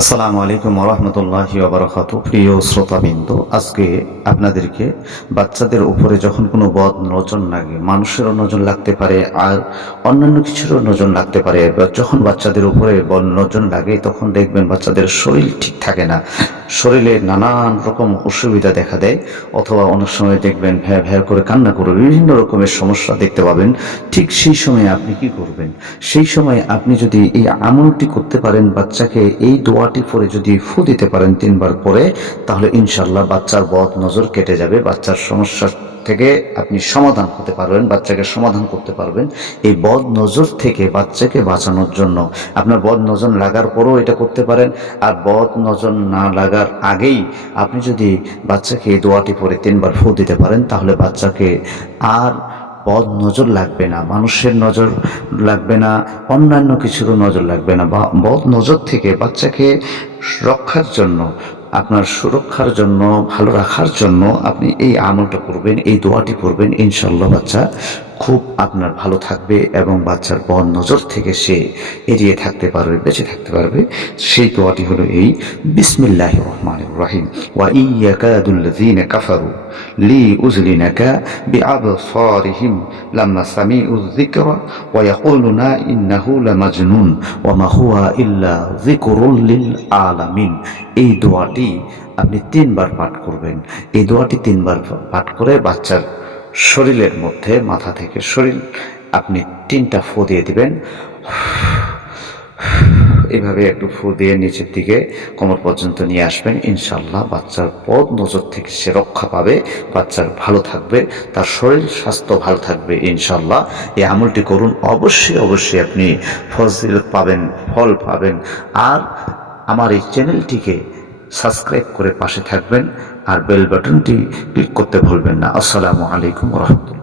আসসালামু আলাইকুম ওরহমতুল্লাহি ওয়াবারাকাতুহু। প্রিয় শ্রোতাবৃন্দ, আজকে আপনাদেরকে বাচ্চাদের উপরে যখন কোনো বদ নজর লাগে, মানুষেরও নজর লাগতে পারে আর অন্যান্য কিছুরও নজর লাগতে পারে। যখন বাচ্চাদের উপরে বদ নজর লাগে তখন দেখবেন বাচ্চাদের শরীর ঠিক থাকে না, শরীরে নানান রকম অসুবিধা দেখা দেয়, অথবা অনেক সময় দেখবেন ভ্যা ভ্যা করে কান্না করে বিভিন্ন রকমের সমস্যা দেখতে পাবেন। ঠিক সেই সময় আপনি কি করবেন? সেই সময় আপনি যদি এই আমলটি করতে পারেন, বাচ্চাকে এই দোয়াটি পরে যদি ফু দিতে পারেন 3 বার পরে, তাহলে ইনশাল্লাহ বাচ্চার বদ নজর কেটে যাবে, বাচ্চার সমস্যা থেকে আপনি সমাধান হতে পারবেন, বাচ্চাকে সমাধান করতে পারবেন। এই বদ নজর থেকে বাচ্চাকে বাঁচানোর জন্য আপনার বদ নজর লাগার পরও এটা করতে পারেন, আর বদ নজর না লাগার আগেই আপনি যদি বাচ্চাকে এই দোয়াটি পরে 3 বার ফু দিতে পারেন, তাহলে বাচ্চাকে আর বদ নজর লাগবে না, মানুষের নজর লাগবে না, অন্যান্য কিছুরও নজর লাগবে না। বা বদ নজর থেকে বাচ্চাকে রক্ষার জন্য, আপনার সুরক্ষার জন্য, ভালো রাখার জন্য আপনি এই আমলটা করবেন, এই দোয়াটি করবেন। ইনশাল্লাহ বাচ্চা খুব আপনার ভালো থাকবে এবং বাচ্চার বদ নজর থেকে সে এড়িয়ে থাকতে পারবে, বেঁচে থাকতে পারবে। সেই দোয়াটি হলো এই: বিসমিল্লাহির রহমানির রহিম, ওয়া ইয়াকাদুল্লাযীনা কাফারু লিউযলিনাকা বিআবসারিহিম লাম্মা সামিউয যিকরা ওয়া ইয়াকুলুনা ইন্নাহু লামাজনুন ওয়া মা হুয়া ইল্লা যিকরুল লিল আলামিন। এই দোয়াটি আপনি 3 বার পাঠ করবেন। এই দোয়াটি 3 বার পাঠ করে বাচ্চার শরীরের মধ্যে, মাথা থেকে শরীর, আপনি 3টা ফু দিয়ে দিবেন। এইভাবে একটু ফু দিয়ে নিচের দিকে কোমর পর্যন্ত নিয়ে আসবেন। ইনশাল্লাহ বাচ্চার বদ নজর থেকে সে রক্ষা পাবে, বাচ্চার ভালো থাকবে, তার শরীর স্বাস্থ্য ভালো থাকবে ইনশাল্লাহ। এই আমলটি করুন, অবশ্যই অবশ্যই আপনি ফজিলত পাবেন, ফল পাবেন। আর আমার এই চ্যানেলটিকে সাবস্ক্রাইব করে পাশে থাকবেন, আর বেল বাটনটি ক্লিক করতে ভুলবেন না। আসসালামু আলাইকুম ওয়া রাহমাতুল্লাহ।